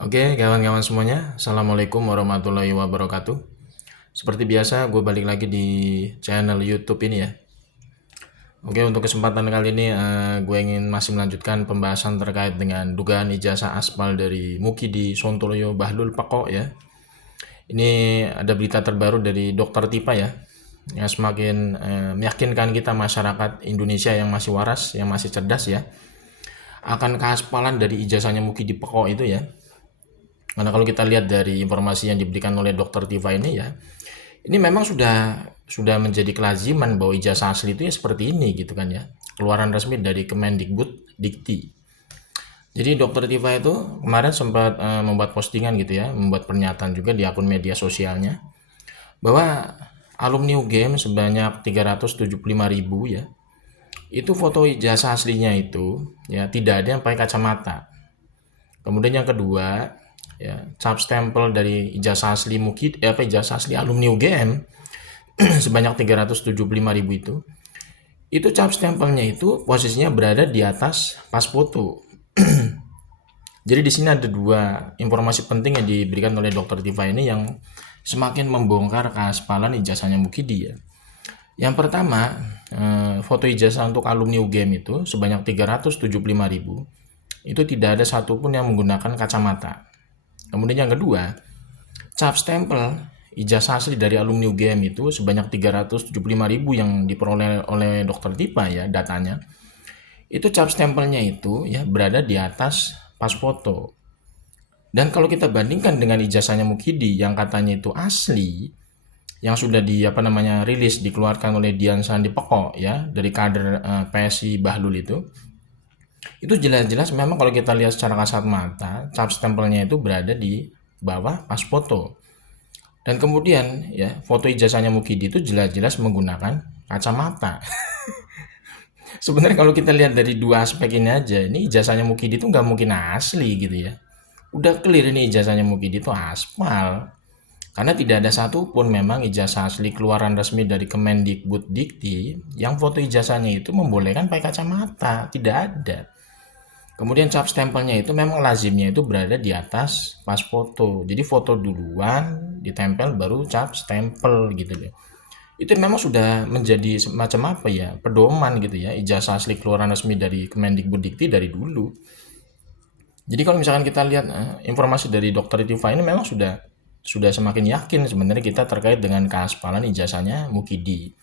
Oke, kawan-kawan semuanya, Assalamualaikum warahmatullahi wabarakatuh. Seperti biasa, gue balik lagi di channel YouTube ini ya. Oke, untuk kesempatan kali ini gue ingin masih melanjutkan pembahasan terkait dengan dugaan ijazah aspal dari Muki di Sontoloyo Bahlul Peko ya. Ini ada berita terbaru dari Dokter Tipa ya, yang semakin meyakinkan kita masyarakat Indonesia yang masih waras, yang masih cerdas ya, akan keaspalan dari ijazahnya Muki di Peko itu ya. Karena kalau kita lihat dari informasi yang diberikan oleh Dokter Tifa ini ya, ini memang sudah menjadi kelaziman bahwa ijazah asli itu ya seperti ini gitu kan ya. Keluaran resmi dari Kemendikbud Dikti. Jadi Dokter Tifa itu kemarin sempat membuat postingan gitu ya, membuat pernyataan juga di akun media sosialnya bahwa alumni UGM sebanyak 375.000 ya. Itu foto ijazah aslinya itu ya tidak ada yang pakai kacamata. Kemudian yang kedua, ya, cap stempel dari ijazah asli ijazah asli alumni UGM sebanyak 375.000 itu cap stempelnya itu posisinya berada di atas pas foto. Jadi di sini ada dua informasi penting yang diberikan oleh Dokter Tifa ini yang semakin membongkar keaspalan ijazahnya Mukidi ya. Yang pertama, foto ijazah untuk alumni UGM itu sebanyak 375.000 itu tidak ada satupun yang menggunakan kacamata. Kemudian yang kedua, cap stempel ijazah asli dari alumni UGM itu sebanyak 375.000 yang diperoleh oleh Dokter Tipa ya datanya. Itu cap stempelnya itu ya berada di atas pas foto. Dan kalau kita bandingkan dengan ijazahnya Mukidi yang katanya itu asli, yang sudah rilis dikeluarkan oleh Dian Sandi Peko ya dari kader PSI Bahlul itu jelas-jelas memang kalau kita lihat secara kasat mata cap stempelnya itu berada di bawah pas foto. Dan kemudian ya foto ijazahnya Mukidi itu jelas-jelas menggunakan kacamata. Sebenarnya kalau kita lihat dari dua aspek ini aja, ini ijazahnya Mukidi itu nggak mungkin asli gitu ya. Udah clear ini ijazahnya Mukidi itu aspal. Karena tidak ada satupun memang ijazah asli keluaran resmi dari Kemendikbud Dikti yang foto ijazahnya itu membolehkan pakai kacamata. Tidak ada. Kemudian cap stempelnya itu memang lazimnya itu berada di atas pas foto. Jadi foto duluan, ditempel baru cap stempel gitu deh. Itu memang sudah menjadi semacam apa ya, pedoman gitu ya, ijazah asli keluaran resmi dari Kemendikbuddikti dari dulu. Jadi kalau misalkan kita lihat informasi dari Dokter Tifa ini memang sudah semakin yakin sebenarnya kita terkait dengan keaspalan ijazahnya Mukidi.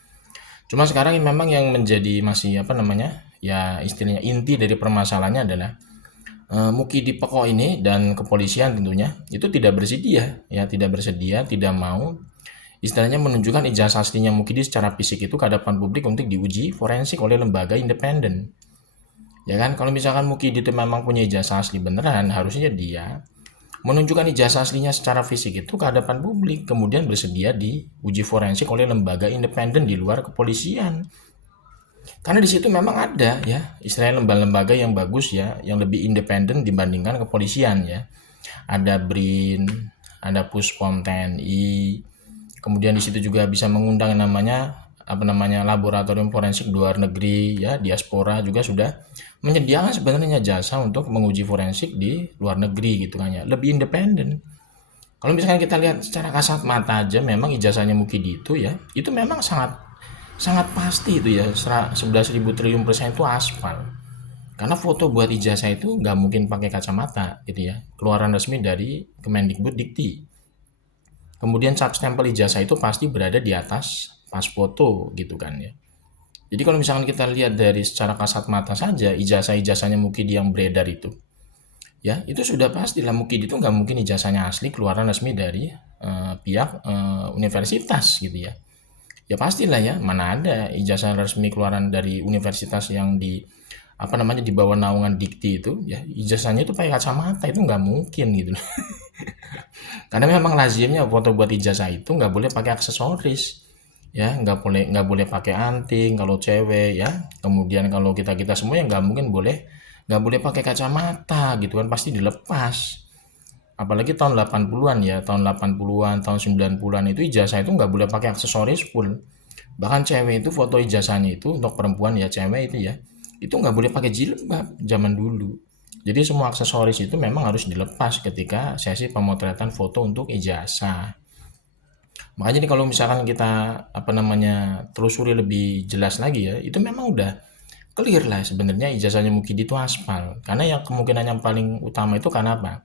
Cuma sekarang memang yang menjadi masih ya istilahnya inti dari permasalahannya adalah Mukidi Peko ini dan kepolisian tentunya itu tidak bersedia, tidak mau istilahnya menunjukkan ijazah aslinya Mukidi secara fisik itu ke hadapan publik untuk diuji forensik oleh lembaga independen. Ya kan, kalau misalkan Mukidi itu memang punya ijazah asli beneran, harusnya dia menunjukkan ijazah aslinya secara fisik itu ke hadapan publik, kemudian bersedia diuji forensik oleh lembaga independen di luar kepolisian. Karena di situ memang ada ya, istilahnya lembaga-lembaga yang bagus ya, yang lebih independen dibandingkan kepolisian ya. Ada BRIN, ada Puspom TNI. Kemudian di situ juga bisa mengundang yang namanya laboratorium forensik luar negeri ya, diaspora juga sudah menyediakan sebenarnya jasa untuk menguji forensik di luar negeri gitu kan ya, lebih independen. Kalau misalkan kita lihat secara kasat mata aja memang ijazahnya Mukidi itu ya, itu memang sangat sangat pasti itu ya, 11.000 triliun persen itu aspal. Karena foto buat ijazah itu nggak mungkin pakai kacamata gitu ya. Keluaran resmi dari Kemendikbud Dikti. Kemudian cap stempel ijazah itu pasti berada di atas pas foto gitu kan ya. Jadi kalau misalkan kita lihat dari secara kasat mata saja ijazah-ijazahnya Mukidi yang beredar itu, ya itu sudah pastilah Mukidi itu nggak mungkin ijazahnya asli keluaran resmi dari pihak universitas gitu ya. Ya pastilah ya, mana ada ijazah resmi keluaran dari universitas yang di bawah naungan Dikti itu, ya ijazahnya itu pakai kacamata itu nggak mungkin gitu. Karena memang lazimnya foto buat ijazah itu nggak boleh pakai aksesoris, ya nggak boleh pakai anting kalau cewek ya. Kemudian kalau kita kita semua ya nggak boleh pakai kacamata gitu kan, pasti dilepas. Apalagi tahun 80-an ya, tahun 80-an, tahun 90-an itu ijazah itu nggak boleh pakai aksesoris full. Bahkan cewek itu foto ijazahnya itu untuk perempuan ya, cewek itu ya, itu nggak boleh pakai jilbab zaman dulu. Jadi semua aksesoris itu memang harus dilepas ketika sesi pemotretan foto untuk ijazah. Makanya nih kalau misalkan kita telusuri lebih jelas lagi ya, itu memang udah clear lah sebenarnya ijazahnya Mukidi itu aspal. Karena yang kemungkinan yang paling utama itu karena apa?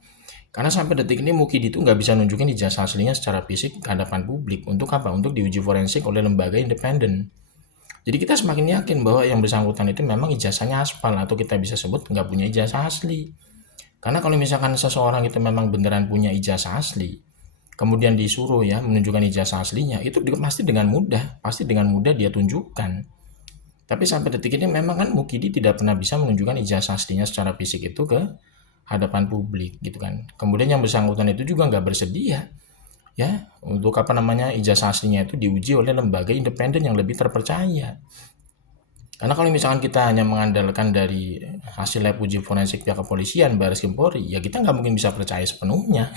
Karena sampai detik ini Mukidi itu nggak bisa nunjukin ijazah aslinya secara fisik ke hadapan publik. Untuk apa? Untuk diuji forensik oleh lembaga independen. Jadi kita semakin yakin bahwa yang bersangkutan itu memang ijazahnya aspal atau kita bisa sebut nggak punya ijazah asli. Karena kalau misalkan seseorang itu memang beneran punya ijazah asli, kemudian disuruh ya menunjukkan ijazah aslinya, itu pasti dengan mudah dia tunjukkan. Tapi sampai detik ini memang kan Mukidi tidak pernah bisa menunjukkan ijazah aslinya secara fisik itu ke hadapan publik gitu kan. Kemudian yang bersangkutan itu juga nggak bersedia ya untuk ijazah aslinya itu diuji oleh lembaga independen yang lebih terpercaya. Karena kalau misalkan kita hanya mengandalkan dari hasil lab uji forensik pihak kepolisian, Baris Krim Polri, ya kita nggak mungkin bisa percaya sepenuhnya.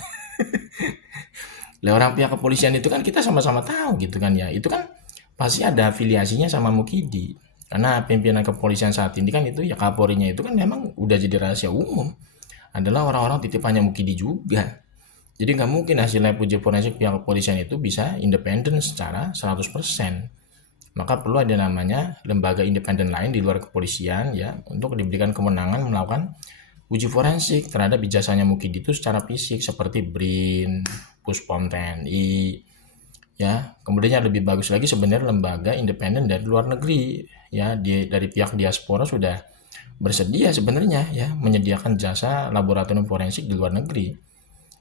Lah orang pihak kepolisian itu kan kita sama-sama tahu gitu kan ya. Itu kan pasti ada afiliasinya sama Mukidi. Karena pimpinan kepolisian saat ini kan itu ya Kapolrinya itu kan memang udah jadi rahasia umum. Adalah orang-orang titipannya Mukidi juga. Jadi nggak mungkin hasil lab uji forensik pihak kepolisian itu bisa independen secara 100%. Maka perlu ada namanya lembaga independen lain di luar kepolisian ya untuk diberikan kewenangan melakukan uji forensik terhadap ijazahnya Mukidi itu secara fisik seperti BRIN, Puspom TNI ya. Kemudian yang lebih bagus lagi sebenarnya lembaga independen dari luar negeri ya, dari pihak diaspora sudah bersedia sebenarnya ya menyediakan jasa laboratorium forensik di luar negeri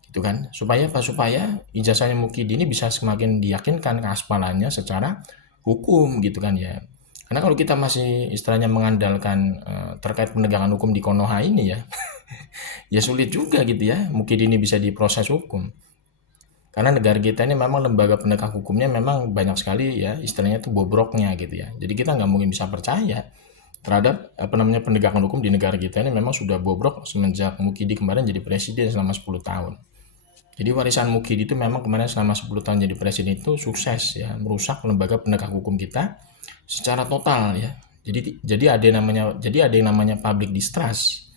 itu kan, supaya apa? Supaya ijazahnya Mukidi ini bisa semakin diyakinkan keaspalannya secara hukum gitu kan ya. Karena kalau kita masih istilahnya mengandalkan terkait penegakan hukum di Konoha ini ya, ya sulit juga gitu ya Mukidi ini bisa diproses hukum. Karena negara kita ini memang lembaga penegak hukumnya memang banyak sekali ya istilahnya itu bobroknya gitu ya. Jadi kita nggak mungkin bisa percaya terhadap penegakan hukum di negara kita ini memang sudah bobrok semenjak Mukidi kemarin jadi presiden selama 10 tahun. Jadi warisan Mukidi itu memang kemarin selama 10 tahun jadi presiden itu sukses ya merusak lembaga penegak hukum kita secara total ya. Jadi ada yang namanya public distrust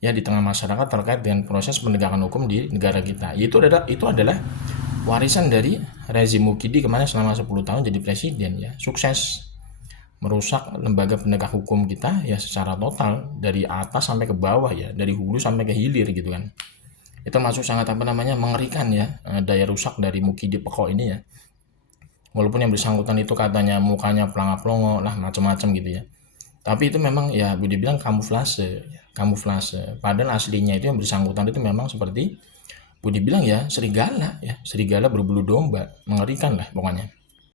ya di tengah masyarakat terkait dengan proses penegakan hukum di negara kita. Itu adalah warisan dari rezim Mukidi kemarin selama 10 tahun jadi presiden ya. Sukses merusak lembaga penegak hukum kita ya secara total dari atas sampai ke bawah ya, dari hulu sampai ke hilir gitu kan. Itu masuk sangat mengerikan ya daya rusak dari Mukidi pekok ini ya. Walaupun yang bersangkutan itu katanya mukanya pelangap-pelongo lah macam-macam gitu ya. Tapi itu memang ya boleh dibilang kamuflase. Padahal aslinya itu yang bersangkutan itu memang seperti boleh dibilang ya serigala berbulu domba, mengerikan lah pokoknya.